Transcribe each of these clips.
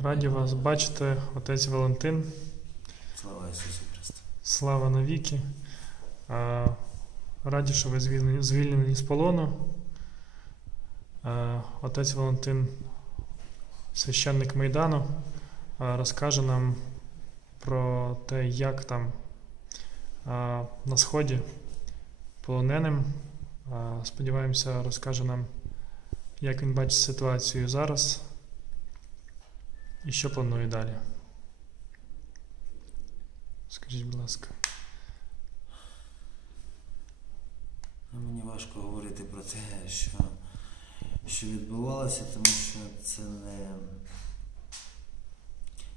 Раді вас бачити, отець Валентин. Слава Ісусу Христу. Слава навіки. Раді, що ви звільнені, звільнені з полону. Отець Валентин, священник Майдану, розкаже нам про те, як там на Сході полоненим. Сподіваємося, розкаже нам, як він бачить ситуацію зараз і що планує далі. Скажіть, будь ласка. Ну, Мені важко говорити про те, що, що відбувалося, тому що це не.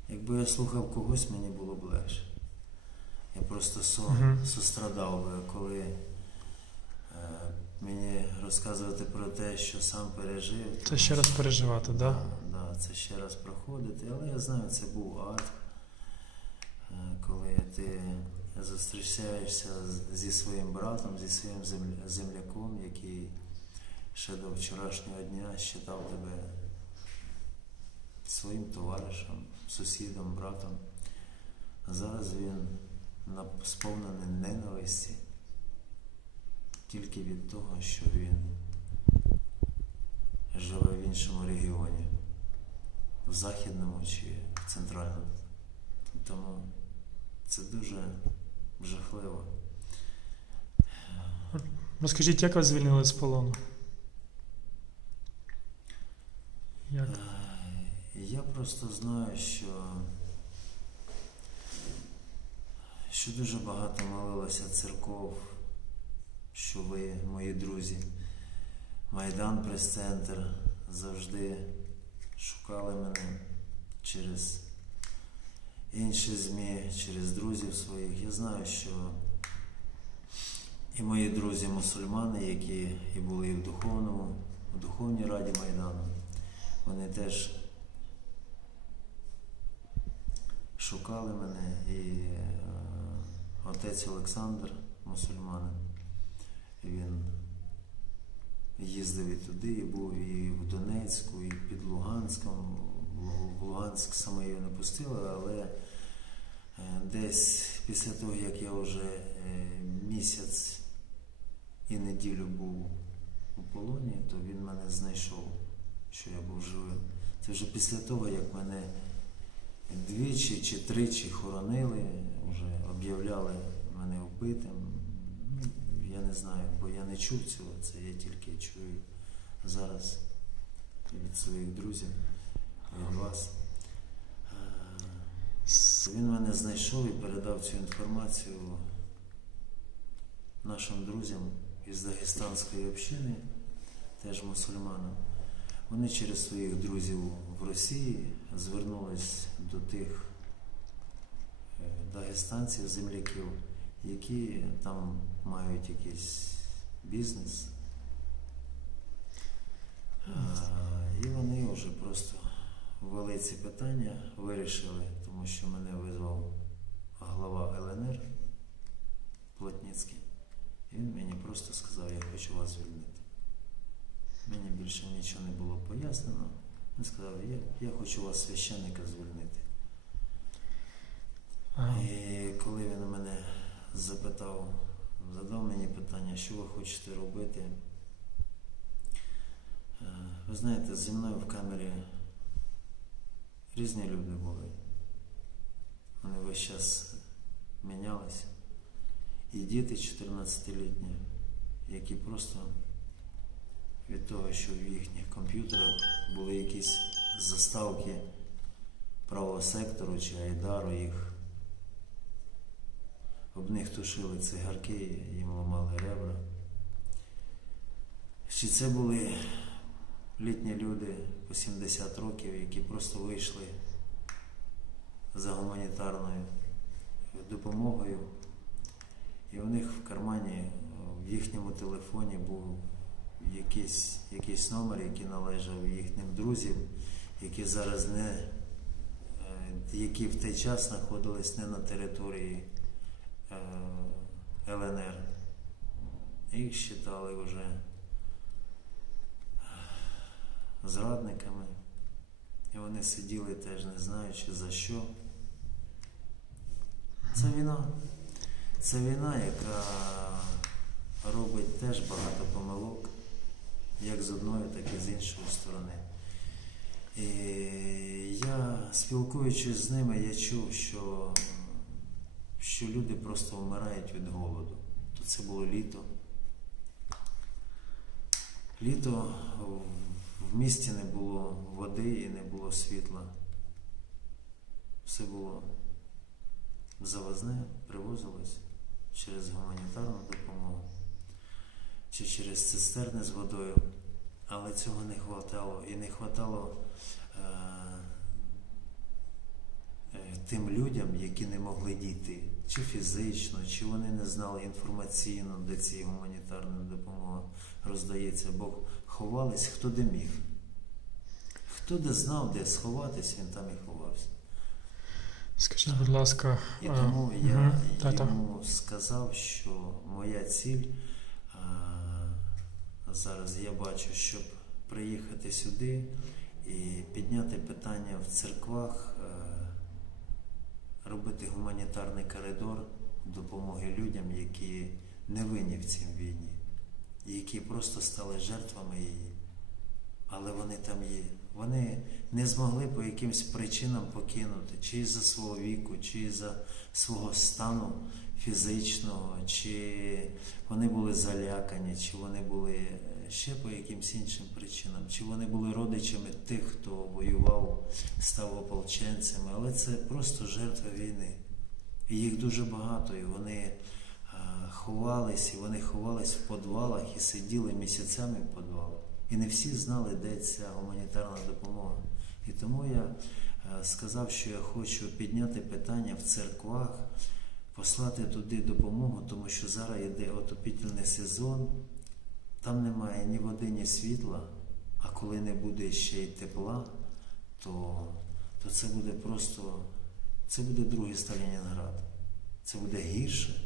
Якби я слухав когось, мені було б легше. Я просто со, Мгм. сострадав би, коли е, мені розказувати про те, що сам пережив. Це ще раз переживати, так? Да? Це ще раз проходити, але я знаю, це був ад, е, коли ти зустрічаєшся зі своїм братом, зі своїм земляком, який ще до вчорашнього дня вважав тебе своїм товаришем, сусідом, братом. Зараз він сповнений ненависті тільки від того, що він живе в іншому регіоні, в західному чи в центральному. Тому це дуже жахливо. Розкажіть, як вас звільнили з полону? Як? Е, Я просто знаю, що, що дуже багато молилося церков, що ви, мої друзі, Майдан Прес-центр завжди шукали мене через інші ЗМІ, через друзів своїх. Я знаю, що і мої друзі мусульмани, які і були і в духовному, в духовній раді Майдану, вони теж шукали мене і е, отець Олександр, мусульманин, він їздив і туди, і був і в Донецьку, і під Луганськом. В Луганськ саме його не пустили, але е, десь після того, як я вже е, місяць і неділю був у полоні, то він мене знайшов, що я був живим. Це вже після того, як мене двічі чи тричі хоронили, вже об'являли мене вбитим. Ну, Я не знаю, бо я не чув цього, це я тільки чую зараз від своїх друзів, від вас. Е, Він мене знайшов і передав цю інформацію нашим друзям із Дагестанської общини, теж мусульманам. Вони через своїх друзів в Росії звернулись до тих е, дагестанців, земляків, які там мають якийсь бізнес. І вони вже просто ввели ці питання, вирішили, тому що мене визвав глава ЛНР Плотніцький. І він мені просто сказав, я хочу вас звільнити. Мені більше нічого не було пояснено. Він сказав, я, я хочу вас священника звільнити. І коли він мене запитав, задав мені питання, що ви хочете робити. Ви знаєте, зі мною в камері різні люди були. Вони весь час мінялися. І діти 14-літні, які просто від того, що в їхніх комп'ютерах були якісь заставки правого сектору чи айдару їх. Об них тушили цигарки, їм ламали ребра. Чи це були літні люди по 70 років, які просто вийшли за гуманітарною допомогою, і у них в кармані, в їхньому телефоні був якийсь, якийсь номер, який належав їхнім друзям, які зараз не, е, які в той час знаходились не на території е, ЛНР. Їх вважали вже зрадниками. І вони сиділи теж не знаючи за що. Це війна. Це війна, яка робить теж багато помилок, як з одної, так і з іншої сторони. І я, спілкуючись з ними, я чув, що, що люди просто вмирають від голоду. То це було літо. Літо в- місті не було води і не було світла. Все було завозне, привозилось через гуманітарну допомогу чи через цистерни з водою. Але цього не хватало. І не хватало е, е, тим людям, які не могли дійти, чи фізично, чи вони не знали інформаційно, де ці гуманітарна допомога роздається, бо ховались хто де міг. Хто де знав, де сховатись, він там і ховався. Скажіть, будь ласка, І а, тому я мгм, та-та. сказав, що моя ціль а, зараз я бачу, щоб приїхати сюди і підняти питання в церквах, робити гуманітарний коридор допомоги людям, які не винні в цій війні, які просто стали жертвами її. Але вони там є. Вони не змогли по якимсь причинам покинути, чи із-за свого віку, чи із-за свого стану фізичного, чи вони були залякані, чи вони були е, ще по якимсь іншим причинам, чи вони були родичами тих, хто воював, став ополченцями. Але це просто жертва війни. І їх дуже багато, і вони ховались, і вони ховались в подвалах і сиділи місяцями в подвалах. І не всі знали, де ця гуманітарна допомога. І тому я е, сказав, що я хочу підняти питання в церквах, послати туди допомогу, тому що зараз йде отопітельний сезон, там немає ні води, ні світла, а коли не буде ще й тепла, то, то це буде просто це буде другий Сталінінград. Це буде гірше.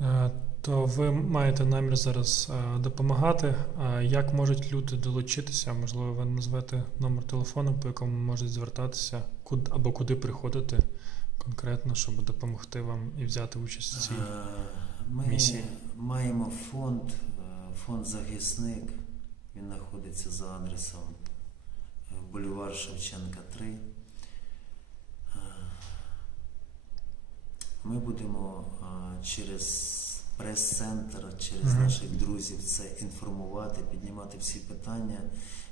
Е, То ви маєте намір зараз е, допомагати. Як можуть люди долучитися? Можливо, ви назвете номер телефону, по якому можуть звертатися, куди або куди приходити конкретно, щоб допомогти вам і взяти участь в цій. Е, Ми місії. маємо фонд, е, фонд захисник. Він знаходиться за адресом е, бульвар Шевченка 3. Ми будемо через прес-центр, через наших друзів це інформувати, піднімати всі питання.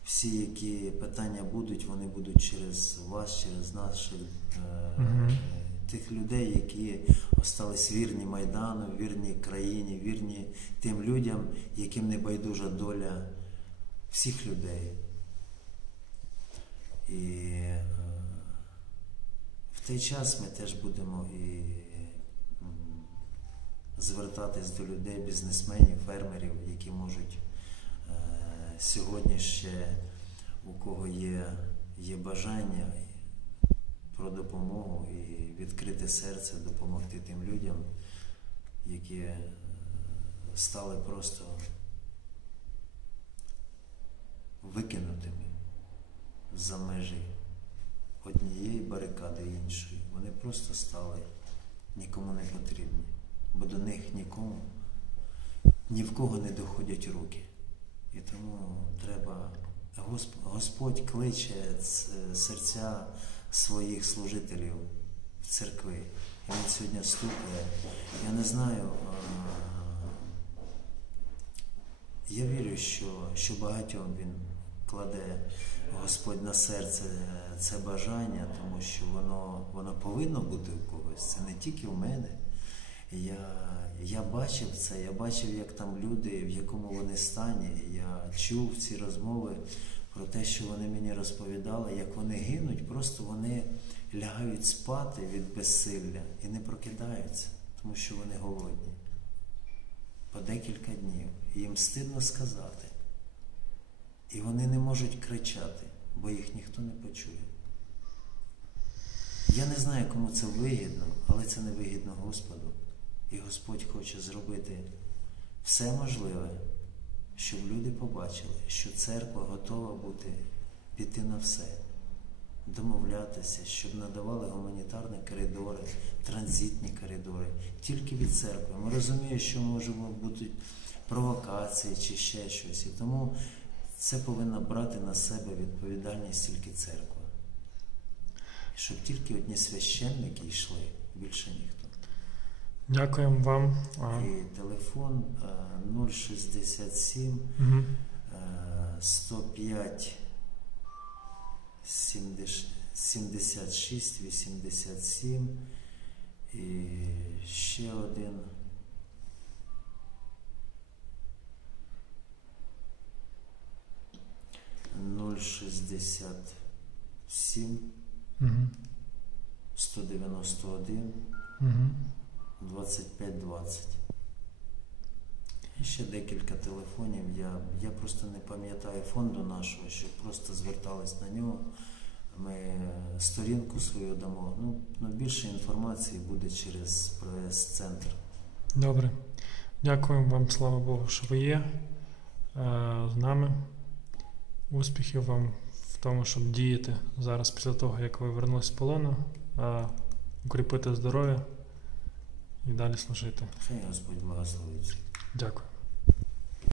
Всі, які питання будуть, вони будуть через вас, через наших е, тих людей, які остались вірні Майдану, вірні країні, вірні тим людям, яким не байдужа доля всіх людей. І е, в той час ми теж будемо і звертатись до людей, бізнесменів, фермерів, які можуть е, сьогодні ще у кого є, є бажання про допомогу і відкрите серце допомогти тим людям, які е, стали просто викинутими за межі однієї барикади іншої. Вони просто стали нікому не потрібні, бо до них нікому ні в кого не доходять руки. І тому треба, Господь кличе серця своїх служителів в церкви. І він сьогодні стукає. Я не знаю. Я вірю, що, що багатьом він кладе Господь на серце це бажання, тому що воно, воно повинно бути у когось. Це не тільки в мене. Я, я бачив це, я бачив, як там люди, в якому вони стані. Я чув ці розмови про те, що вони мені розповідали, як вони гинуть, просто вони лягають спати від безсилля і не прокидаються, тому що вони голодні. По декілька днів. Їм стидно сказати. І вони не можуть кричати, бо їх ніхто не почує. Я не знаю, кому це вигідно, але це не вигідно Господу. І Господь хоче зробити все можливе, щоб люди побачили, що церква готова бути піти на все, домовлятися, щоб надавали гуманітарні коридори, транзитні коридори, тільки від церкви. Ми розуміємо, що можемо бути провокації чи ще щось. І тому це повинна брати на себе відповідальність тільки церква. Щоб тільки одні священники йшли, більше ніхто. Дякуємо вам. А, І телефон е, 067 мгм. е, 105 70 76 87 і ще один Нуль шістдесят сім сто дев'яносто один. 2520. І ще декілька телефонів. Я, я просто не пам'ятаю фонду нашого, щоб просто звертались на нього. Ми е, сторінку свою дамо. Ну, ну більше інформації буде через прес-центр. Добре. Дякуємо вам, слава Богу, що ви є е, з нами. Успіхів вам в тому, щоб діяти зараз після того, як ви вернулись з полону, е, укріпити здоров'я і далі служити. Хай Господь благословить. Дякую.